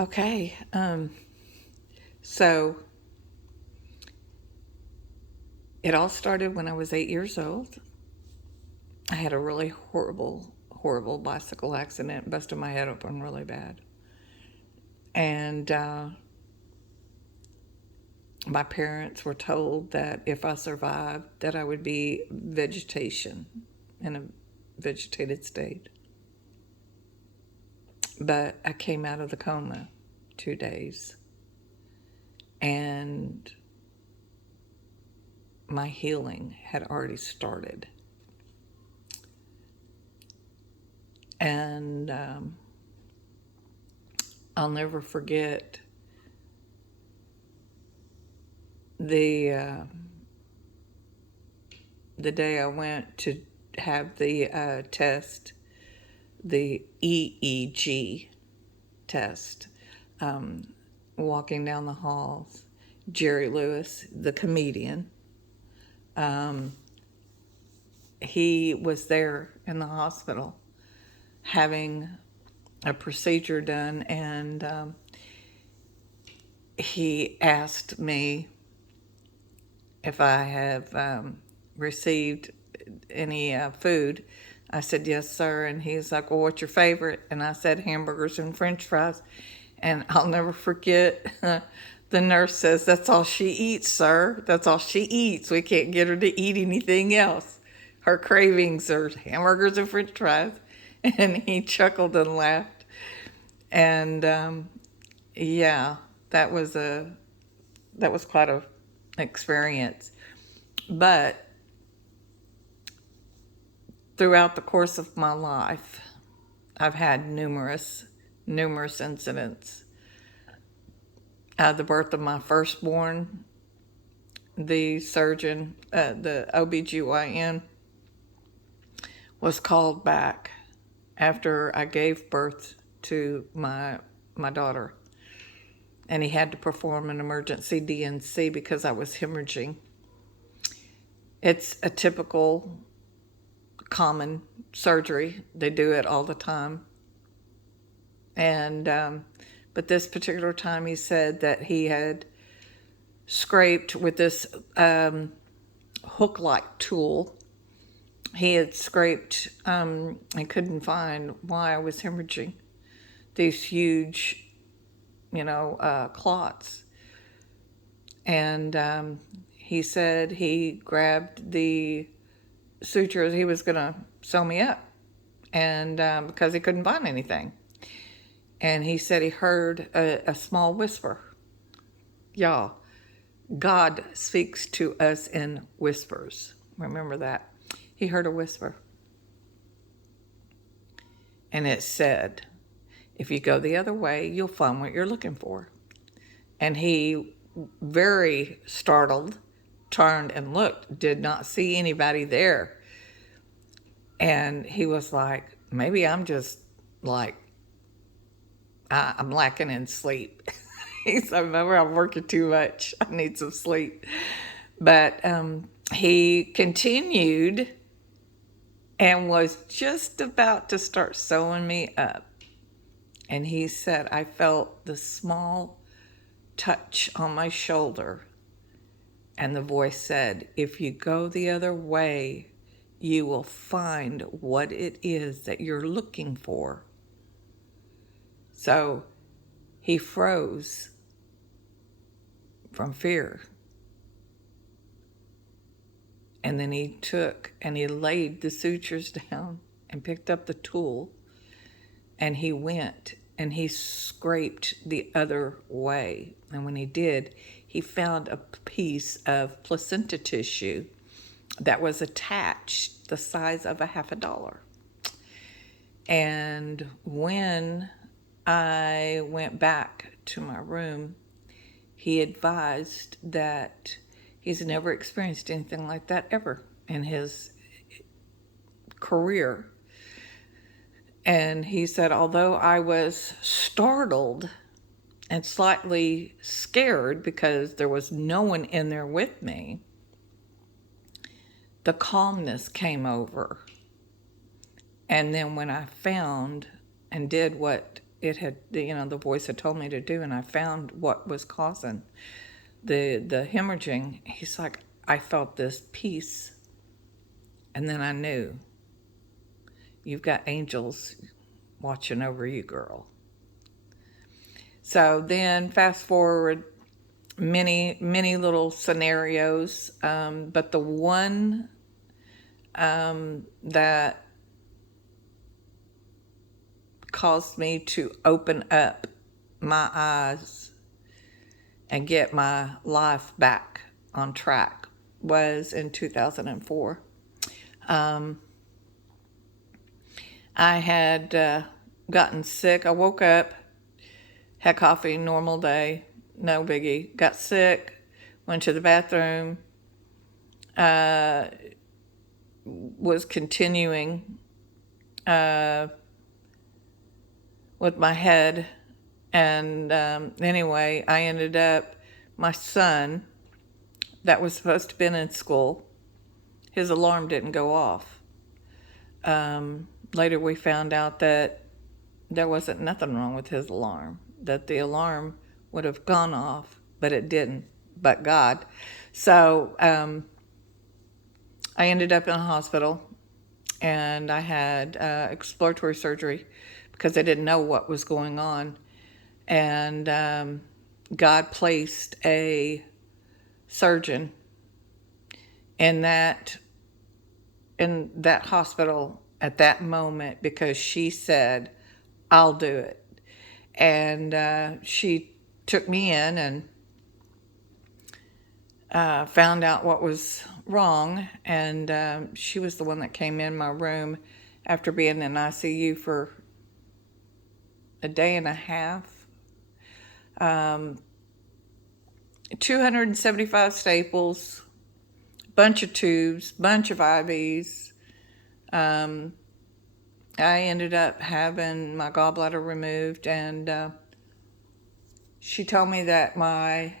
Okay. So it all started when I was 8 years old. I had a really horrible bicycle accident, busted my head open really bad. And my parents were told that if I survived, that I would be vegetation in a vegetated state. But I came out of the coma 2 days, and my healing had already started. And I'll never forget the day I went to have the test, the EEG test. Walking down the halls, Jerry Lewis, the comedian, he was there in the hospital having a procedure done, and he asked me if I have received any food. I said, yes, sir. And he's like, well, what's your favorite? And I said, hamburgers and french fries. And I'll never forget, the nurse says, that's all she eats, sir. That's all she eats. We can't get her to eat anything else. Her cravings are hamburgers and french fries. And he chuckled and laughed. And yeah, that was quite a experience. But throughout the course of my life, I've had numerous incidents. The birth of my firstborn, the surgeon, the OBGYN, was called back after I gave birth to my daughter. And he had to perform an emergency DNC because I was hemorrhaging. It's a typical, common surgery. They do it all the time. And but this particular time he said that he had scraped with this hook-like tool. He had scraped and couldn't find why I was hemorrhaging these huge, clots. And he said he grabbed the sutures, he was going to sew me up, and because he couldn't find anything. And he said he heard a small whisper. Y'all, God speaks to us in whispers. Remember that. He heard a whisper. And it said, if you go the other way, you'll find what you're looking for. And he, very startled, turned and looked, did not see anybody there. And he was like, maybe I'm just like, I'm lacking in sleep. He said, remember, I'm working too much. I need some sleep. But he continued and was just about to start sewing me up. And he said, I felt the small touch on my shoulder. And the voice said, if you go the other way, you will find what it is that you're looking for. So he froze from fear. And then he took and he laid the sutures down and picked up the tool, and he went and he scraped the other way. And when he did, he found a piece of placenta tissue that was attached the size of $50. And when I went back to my room, he advised that he's never experienced anything like that ever in his career. And he said, although I was startled and slightly scared because there was no one in there with me, the calmness came over. And then when I found and did what it had, the voice had told me to do, and I found what was causing the hemorrhaging. He's like, I felt this peace, and then I knew, you've got angels watching over you, girl. So then fast forward many, many little scenarios, but the one that caused me to open up my eyes and get my life back on track was in 2004. I had gotten sick. I woke up, had coffee, normal day, no biggie. Got sick, went to the bathroom, was continuing with my head. And anyway, I ended up, my son that was supposed to have been in school, his alarm didn't go off. Later we found out that there wasn't nothing wrong with his alarm, that the alarm would have gone off, but it didn't, but God. So I ended up in a hospital, and I had exploratory surgery because I didn't know what was going on. And God placed a surgeon in that hospital at that moment because she said, I'll do it. And she took me in and found out what was wrong. And she was the one that came in my room after being in ICU for a day and a half. 275 staples, bunch of tubes, bunch of IVs. I ended up having my gallbladder removed, and she told me that my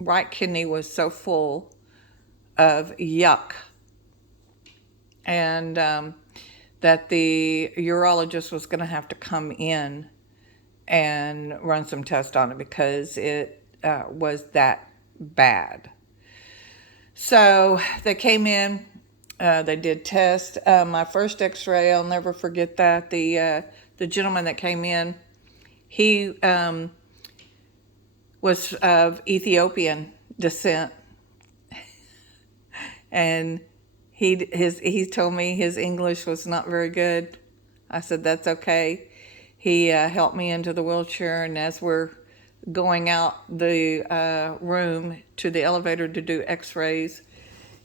right kidney was so full of yuck, and that the urologist was going to have to come in and run some tests on it because it was that bad. So they came in, they did tests. My first x-ray, I'll never forget that. The gentleman that came in, he was of Ethiopian descent, and he told me his English was not very good. I said, that's okay. He helped me into the wheelchair, and as we're going out the room to the elevator to do x-rays,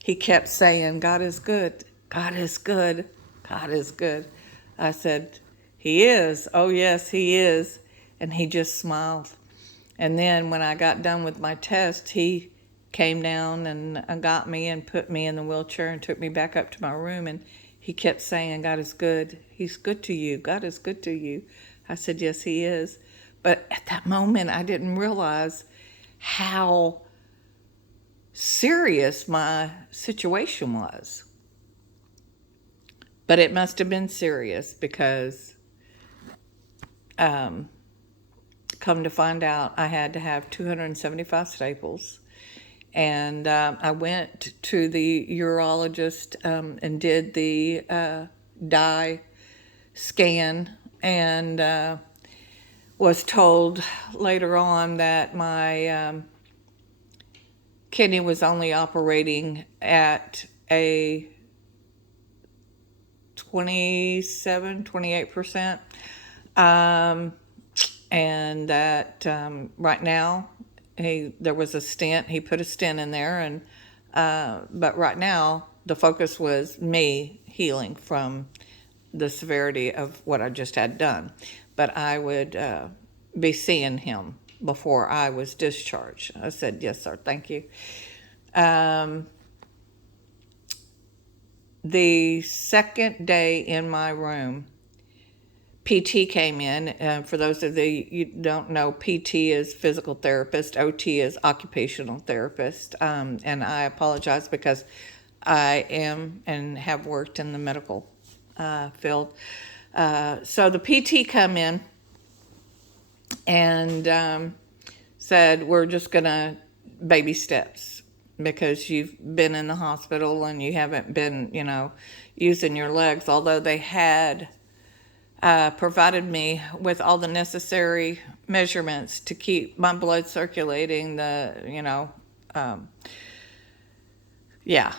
he kept saying, God is good, God is good, God is good. I said, he is. Oh, yes, he is. And he just smiled. And then when I got done with my test, he came down and got me and put me in the wheelchair and took me back up to my room, and he kept saying, God is good. He's good to you. God is good to you. I said, yes, he is. But at that moment, I didn't realize how serious my situation was. But it must have been serious because come to find out, I had to have 275 staples. And I went to the urologist and did the dye scan, and was told later on that my kidney was only operating at a 28%. And that right now, there was a stent. He put a stent in there, and but right now the focus was me healing from the severity of what I just had done. But I would be seeing him before I was discharged. I said, yes, sir, thank you. The second day in my room, PT came in. For those of you don't know, PT is physical therapist, OT is occupational therapist. And I apologize because I am and have worked in the medical field. So the PT come in, and said, we're just going to baby steps because you've been in the hospital and you haven't been, using your legs, although they had provided me with all the necessary measurements to keep my blood circulating, yeah,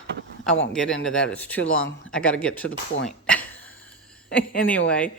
I won't get into that. It's too long. I got to get to the point. Anyway,